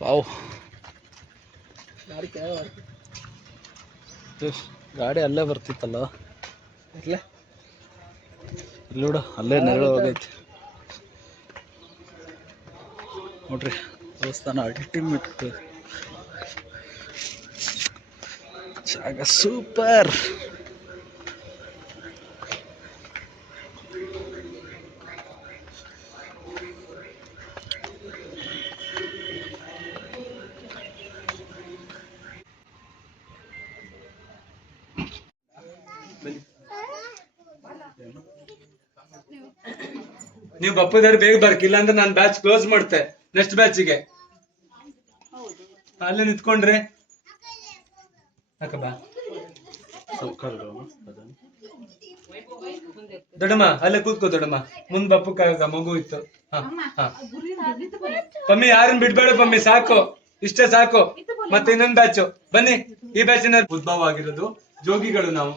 Wow, ಗಾಡಿ ಅಲ್ಲೇ ಬರ್ತಿತ್ತಲ್ಲ, ಇಲ್ಲಿ ನೋಡು ಅಲ್ಲೇ ನೆರಳು ಹೋಗೈತಿ ನೋಡ್ರಿ. ದೇವಸ್ಥಾನ ಅಲ್ಟಿಮೇಟ್ ಜಾಗ, ಸೂಪರ್. ನೀವು ಬಪ್ಪದಾರಿ ಬೇಗ ಬರ್ಕಿಲ್ಲ ಅಂದ್ರೆ ನಾನು ಬ್ಯಾಚ್ ಕ್ಲೋಸ್ ಮಾಡ್ತೆ. ನೆಕ್ಸ್ಟ್ ಬ್ಯಾಚಿಗೆ ಅಲ್ಲೇ ನಿಂತ್ಕೊಂಡ್ರೆ ಬಾ. ದೊಡ್ಡಮ್ಮ ಅಲ್ಲೇ ಕೂತ್ಕೋ ದೊಡ್ಡಮ್ಮ. ಮುಂದ್ ಬಪ್ಪಕ್ಕ ಮಗು ಇತ್ತು. ಪಮ್ಮಿ ಯಾರನ್ನ ಬಿಡ್ಬೇಡ ಪಮ್ಮಿ, ಸಾಕು, ಇಷ್ಟೇ ಸಾಕು. ಮತ್ತೆ ಇನ್ನೊಂದ್ ಬ್ಯಾಚ್ ಬನ್ನಿ. ಈ ಬ್ಯಾಚಿನ ಉದ್ಭವ ಆಗಿರೋದು ಜೋಗಿಗಳು. ನಾವು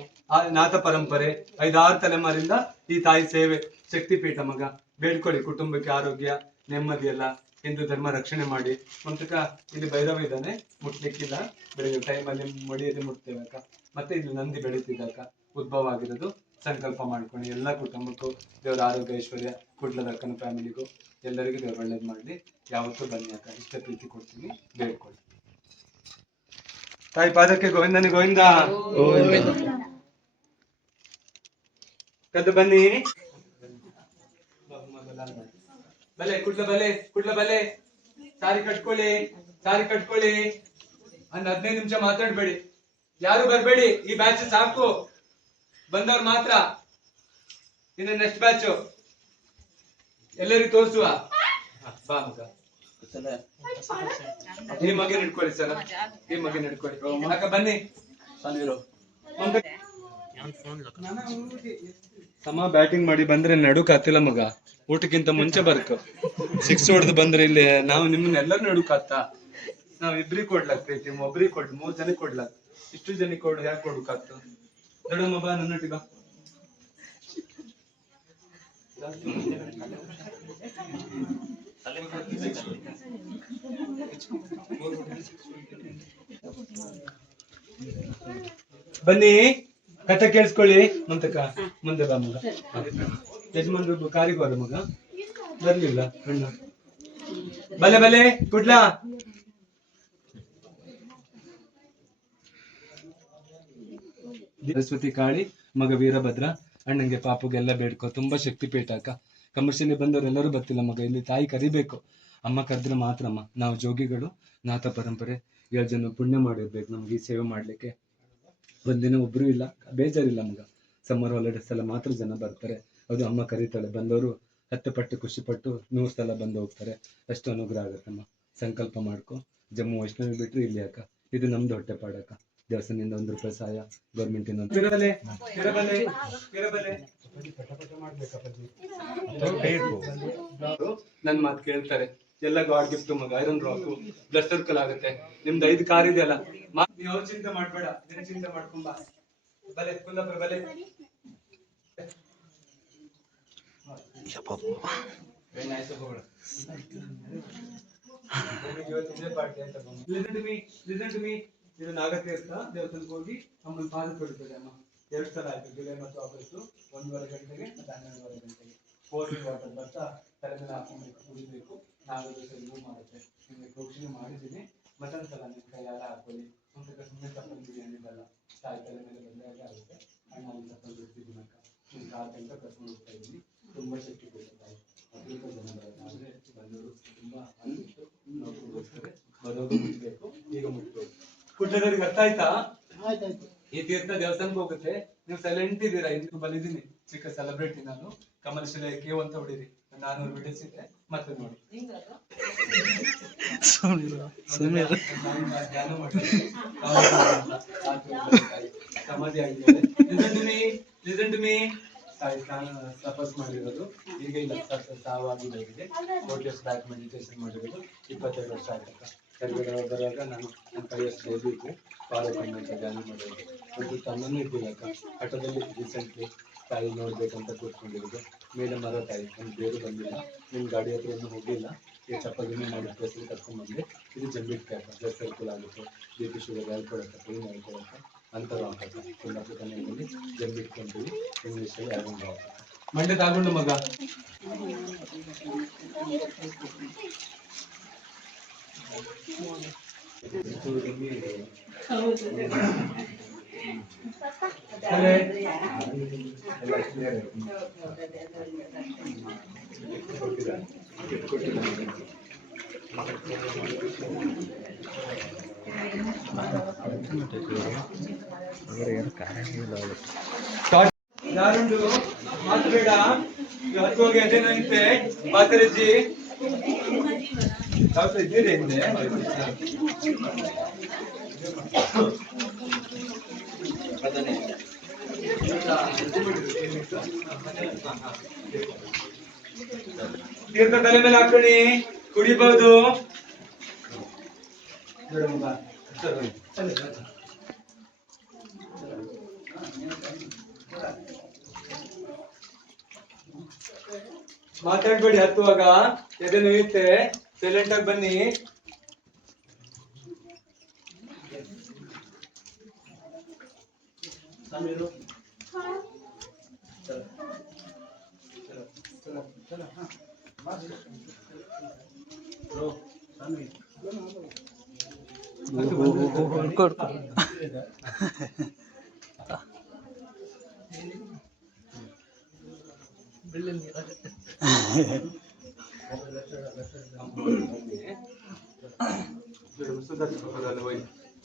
ನಾಥ ಪರಂಪರೆ 5-6 ತಲೆಮಾರಿಂದ ಈ ತಾಯಿ ಸೇವೆ, ಶಕ್ತಿಪೀಠ ಮಗ. ಬೇಡ್ಕೊಳ್ಳಿ ಕುಟುಂಬಕ್ಕೆ ಆರೋಗ್ಯ ನೆಮ್ಮದಿ ಎಲ್ಲ, ಹಿಂದೂ ಧರ್ಮ ರಕ್ಷಣೆ ಮಾಡಿ. ಒಂತಕ ಇಲ್ಲಿ ಭೈರವ ಇದ್ದಾನೆ, ಮುಟ್ಲಿಕ್ಕಿಲ್ಲ. ಬೆಳಿಗ್ಗೆ ಟೈಮಲ್ಲಿ ಮಡಿಯಲ್ಲಿ ಮುಟ್ತೇವೆ ಅಕ್ಕ. ಮತ್ತೆ ಇಲ್ಲಿ ನಂದಿ ಬೆಳೀತಿದ್ದಕ್ಕ. ಉದ್ಭವ ಆಗಿರೋದು. ಸಂಕಲ್ಪ ಮಾಡ್ಕೊಂಡು ಎಲ್ಲಾ ಕುಟುಂಬಕ್ಕೂ ದೇವರ ಆರೋಗ್ಯ ಐಶ್ವರ್ಯ, ಕುಡ್ಲದಕ್ಕನ ಫ್ಯಾಮಿಲಿಗೂ ಎಲ್ಲರಿಗೂ ದೇವ್ರು ಒಳ್ಳೇದ್ ಮಾಡ್ಲಿ. ಯಾವತ್ತೂ ಬನ್ನಿ ಅಕ್ಕ, ಇಷ್ಟ ಪ್ರೀತಿ ಕೊಡ್ತೀನಿ, ಬೇಡ್ಕೊಳ್ಳಿ. ತಾಯಿ ಪಾದಕ್ಕೆ ಗೋವಿಂದನಿ ಗೋವಿಂದ. ಕದ್ದು ಬನ್ನಿ. ಬಲೆ ಕುಡ್ಲ ಬಲೆ ಸಾರಿ ಕಟ್ಕೊಳ್ಳಿ, ಸಾರಿ ಕಟ್ಕೊಳ್ಳಿ. 15 ನಿಮಿಷ ಮಾತಾಡ್ಬೇಡಿ, ಯಾರು ಬರ್ಬೇಡಿ. ಈ ಬ್ಯಾಚ್ ಸಾಕು, ಬಂದವ್ರು ಮಾತ್ರ. ಇನ್ನು ನೆಕ್ಸ್ಟ್ ಬ್ಯಾಚ್ ಎಲ್ಲರಿಗೂ ತೋರಿಸುವ. ಬಾ ಮಗ, ಈ ಮಗ ಹಿಡ್ಕೊಳ್ಳಿ ಸರ್, ಈ ಮಗ ಹಿಡ್ಕೊಳ್ಳಿ ಅಕ್ಕ. ಬನ್ನಿ ಸಮ ಬ್ಯಾಟಿಂಗ್ ಮಾಡಿ ಬಂದ್ರೆ ನಡುಕ್ ಹತ್ತಿಲ್ಲ ಮಗ. ಊಟಕ್ಕಿಂತ ಮುಂಚೆ ಬರ್ಕು 6 ಹೊಡೆದು ಬಂದ್ರೆ ಇಲ್ಲಿ ನಾವು ನಿಮ್ಮನ್ನ ಎಲ್ಲರೂ ನಡುಕಾತ. ನಾವ್ ಇಬ್ರಿಗೆ ಕೊಡ್ಲಕ್ ಪ್ರೀತಿ, ಒಬ್ರಿಗೆ ಕೊಡ್, 3 ಜನಕ್ಕೆ ಕೊಡ್ಲಕ್. ಇಷ್ಟು ಜನಕ್ಕೆ ಕೊಡು, ಯಾಕೆ ಕೊಡ್ಕಾತ? ದೊಡ್ಡಮ್ಮ ಬಾ, ನನ್ನೊಟ್ಟಿಗೆ ಬಾ. ಬನ್ನಿ, ಕಥೆ ಕೇಳಿಸ್ಕೊಳ್ಳಿ. ಮುಂತಕ ಮುಂದೆ ಬಾ ಮಗ. ಯಜಮಾನ್ರು ಕಾರಿಗೆ ಹೋದ ಮಗ, ಬರ್ಲಿಲ್ಲ ಅಣ್ಣ. ಬಲೆ ಕುಡ್ಲಾ. ಸರಸ್ವತಿ ಕಾಳಿ, ಮಗ ವೀರಭದ್ರ, ಅಣ್ಣಂಗೆ ಪಾಪುಗೆಲ್ಲ ಬೇಡ್ಕೊ. ತುಂಬಾ ಶಕ್ತಿ ಪೀಠ ಅಕ್ಕ. ಕಮರ್ಷಿಯಲಿ ಬಂದವ್ರು ಎಲ್ಲರೂ ಬರ್ತಿಲ್ಲ ಮಗ, ಇಲ್ಲಿ ತಾಯಿ ಕರಿಬೇಕು. ಅಮ್ಮ ಕರೆದ್ರೆ ಮಾತ್ರಮ್ಮ. ನಾವು ಜೋಗಿಗಳು, ನಾಥ ಪರಂಪರೆ. 7 ಜನ ಪುಣ್ಯ ಮಾಡಿರ್ಬೇಕು ನಮ್ಗೆ ಈ ಸೇವೆ ಮಾಡ್ಲಿಕ್ಕೆ. ಒಂದಿನ ಒಬ್ರು ಇಲ್ಲ, ಬೇಜಾರಿಲ್ಲ ಮಗ. ಸಮ್ಮರ್ ಹಾಲಿಡೇಸ್ ಎಲ್ಲ ಮಾತ್ರ ಜನ ಬರ್ತಾರೆ. ಅದು ಅಮ್ಮ ಕರೀತಾಳೆ. ಬಂದವರು 10 ಪಟ್ಟು ಖುಷಿ ಪಟ್ಟು 100 ಸಲ ಬಂದು ಹೋಗ್ತಾರೆ. ಅಷ್ಟು ಅನುಗ್ರಹ ಆಗತ್ತಮ್ಮ. ಸಂಕಲ್ಪ ಮಾಡ್ಕೊ. ಜಮ್ಮು ವೈಷ್ಣವಿ ಬಿಟ್ರೆ ಇಲ್ಲಿ ಅಕ್ಕ. ಇದು ನಮ್ದು ಹೊಟ್ಟೆ ಪಾಡಕ್ಕ. ದೇವಸ್ಥಾನದಿಂದ 1 ರೂಪಾಯಿ ಸಹಾಯ, ಗೌರ್ಮೆಂಟ್ ಇಂದ. ನನ್ ಮಾತು ಕೇಳ್ತಾರೆ. ಎಲ್ಲ ಗಾಡ್ ಗಿಫ್ಟ್ ಮಗ. ಐರನ್ ರಾಕು, ಬ್ಲಡ್ ಸರ್ಕಲ್ ಆಗುತ್ತೆ. ನಿಮ್ದು 5 ಕಾರ್ ಇದೆಯಲ್ಲ, ನೀವು ಚಿಂತೆ ಮಾಡ್ಬೇಡ, ನೀನ್ ಚಿಂತೆ ಮಾಡ್ಕೊಂಬ. ಬಲೆ ಕುಂದಾಪುರ ಬಲೆ. ಇದು ನಾಗತೀರ್ಥ ದೇವಸ್ಥಾನಕ್ಕೆ ಹೋಗಿ ಅಮ್ಮನ ಪಾದ ಕೊಡ್ತದೆ ಅಮ್ಮ. 2 ಸಲ ಆಯ್ತು, ಜುಲೈ ಮತ್ತು ಆಗಸ್ಟ್. 1:30 ಗಂಟೆಗೆ ಮತ್ತೆ 12:30 ಗಂಟೆಗೆ. ಕೋಲ್ಡ್ ವಾಟರ್ ಬರ್ತಾ ತಲೆ ಮೇಲೆ ಹಾಕೊಂಡ್ಬೇಕು, ಕುಡಿಬೇಕು. ನಾಗದ ಮೂವ್ ಮಾಡುತ್ತೆ. ನಿಮಗೆ ಪ್ರೋಕ್ಷಣೆ ಮಾಡಿದ್ದೀನಿ. ಮಟನ್ ಸಲ ನಿಮ್ಮ ಕೈಯಾರ ಹಾಕೊಳ್ಳಿ. ಒಂದ್ಸಲ ಸುಮ್ಮನೆ ಚಪ್ಪಲ್ ಬಿರಿಯಾನಿದಲ್ಲ, ತಾಯಿ ತಲೆ ಮೇಲೆ ಬಂದಾಗ ಆಗುತ್ತೆ. ಅಣ್ಣ ಅಲ್ಲಿ ಚಪ್ಪಲ್ ಬಿಡ್ತಿದ್ದೀನಕ್ಕ. ನಿಮ್ಮ ಕಾರ್ ತನಕ ಕರ್ಕೊಂಡು ಹೋಗ್ತಾ ಇದ್ದೀನಿ. ತುಂಬಾ ಶಕ್ತಿ ಕೊಡ್ತಾರೆ. ಅದ್ಭುತ ಜನ ಬರುತ್ತೆ. ಆದ್ರೆ ಬಂದವರು ತುಂಬಾ ಅಂದಿತ್ತು. ನೋಡ್ಕೋಸ್ಕರ ಬರೋದು ಮುಟ್ಬೇಕು, ಈಗ ಮುಟ್ಬೇಕು. ಕುಡ್ಲದವ್ರಿಗೆ ಅರ್ಥ ಆಯ್ತಾ? ಈ ತೀರ್ಥ ದೇವಸ್ಥಾನಕ್ಕೆ ಹೋಗುತ್ತೆ. ನೀವು ಸೈಲೆಂಟ್ ಇದ್ದೀರಾ, ಇಂದು ಬಂದಿದ್ದೀನಿ. ಚಿಕ್ಕ ಸೆಲೆಬ್ರಿಟಿ ನಾನು. ಕಮರ್ಷಿಯಲ್ ಕೇವ್ ಅಂತ ಹೊಡೀರಿ. 400 ಬಿಡಿಸಿದ್ರೆ ಮತ್ತೆ ನೋಡಿ. ಧ್ಯಾನ ಮಾಡಿ ಸಮಾಧಿ ಆಗಿದ್ದಾರೆ. ತಪಸ್ ಮಾಡಿರೋದು ಈಗ ಇಲ್ಲ, ಸಾವಾಗಿದೆ. 4 years ಬ್ಯಾಕ್ ಮೆಡಿಟೇಷನ್ ಮಾಡಿರೋದು. 22 ವರ್ಷ ಆಯ್ತಕ್ಕ. ಕೆಳಗಡೆ ಬರುವಾಗ ನಾನು ನನ್ನ ಕೈಯಷ್ಟು ಬೇದಿತ್ತು, ಪಾದಕಂತ ಧ್ಯಾನ ಮಾಡೋದು. ಒಂದು ತಮ್ಮನೂ ಇದ್ದಿಲ್ಲಕ್ಕ. ಹಠದಲ್ಲಿ ರೀಸೆಂಟ್ಲಿ ತಾಯಿ ನೋಡ್ಬೇಕಂತ ಕೂತ್ಕೊಂಡಿರೋದು. ಮೇಲೆ ಮರ ತಾಯಿ, ಒಂದು ಬೇರು ಬಂದಿಲ್ಲ. ನಿಮ್ಮ ಗಾಡಿ ಹತ್ರ ಇನ್ನೂ ಹೋಗಿಲ್ಲ. ಈಗ ಚಪ್ಪಾಗಿನ ಮಾಡಿ ಪ್ಲೇಸಲ್ಲಿ ಕರ್ಕೊಂಡ್ಬಂದು ಇದು ಜಂಬಿಟ್ ಕ್ಯಾಪ್ ಬ್ಲಡ್ ಸರ್ಕಲ್ ಆಗುತ್ತೆ, ಬಿ ಪಿ ಶುಗರ್ ಹೇಳ್ಕೊಡುತ್ತೆ, ಪೇನ್ ಹೇಳ್ಕೊಡುತ್ತೆ, ಅಂಥದ್ದು ಹಾಕೋದು. ತುಂಬ ಕನೆಯಲ್ಲಿ ಜಂಬಿಟ್ಕೊಂತೀವಿ, ಇಂಗ್ಲೀಷಲ್ಲಿ ಆಗುಂಡು ಹಾಕೋದು. ಮಂಡ್ಯದ ಆಗುಂಡು ಮಗ ಯಾರುಂಡು ಮಾತು ಬೇಡ ಹತ್ತು ಹೋಗಿ ಅದೇನೋ ಇಂತೆ ಬಾತರಜ್ಜಿ ಡಾಕ್ಟರ್ ಇದ್ದೀರಿ ಹಿಂದೆ ತೀರ್ಥ ತಲೆ ಮೇಲೆ ಹಾಕೊಳ್ಳಿ, ಕುಡಿಬಹುದು. ಮಾತಾಡ್ಬೇಡಿ, ಹತ್ತುವಾಗ ಎದೆ ನೋಯುತ್ತೆ, ಸೈಲೆಂಟ್ ಆಗಿ ಬನ್ನಿ.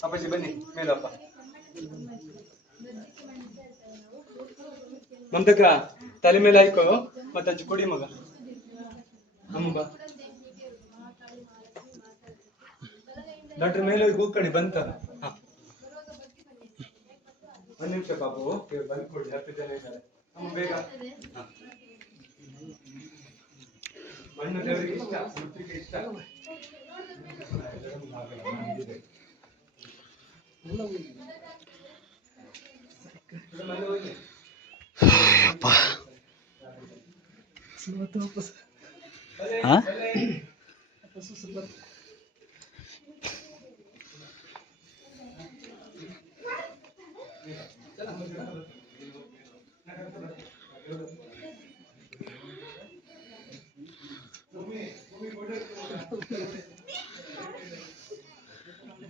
ಅಪ್ಪಾಜಿ ಬನ್ನಿ ಮೇಲಪ್ಪ. ಮಮತಕ್ಕ ತಲೆ ಮೇಲೆ ಹಾಕೋ, ಮತ್ತೆ ಅಜ್ಜಿ ಕೊಡಿ ಮಗ. ಅಮ್ಮ ಬಾ, ಡಾಕ್ಟರ್ ಮೇಲೆ ಹೋಗಿ ಕೂತ್ಕೊಳ್ಳಿ ಬಂತ. ಒಂದ್ ನಿಮಿಷ ಪಾಪು ಬಂದ್ ಕೊಡಿ, 10 ಜನ ಇದ್ದಾರೆ. ಅಮ್ಮ ಬೇಗ. ಮಣ್ಣು ದೇವರಿಗೆ ಇಷ್ಟ, ಮುತ್ರಿಕೆ ಇಷ್ಟ.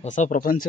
ಹೊಸ ಪ್ರಪಂಚ